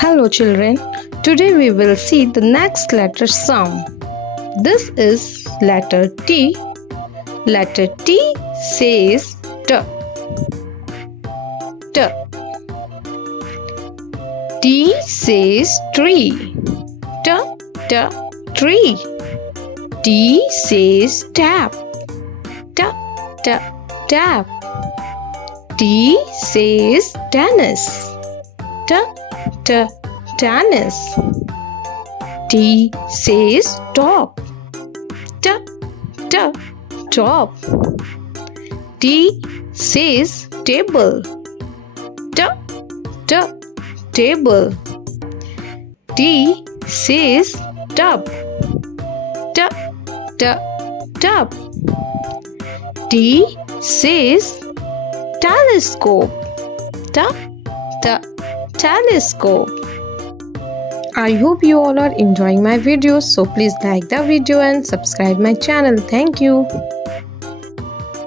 Hello children, today we will see the next letter sound. This is letter T. Letter T says T. T. T says tree. T, T, tree. T says tap. T, T, tap. T says tennis. T, T, tennis. T says top. T, T, top. T says table. T, T, table. T says tub. T, T, tub. T says telescope. T, T, telescope. I hope you all are enjoying my videos, so please like the video and subscribe my channel. Thank you.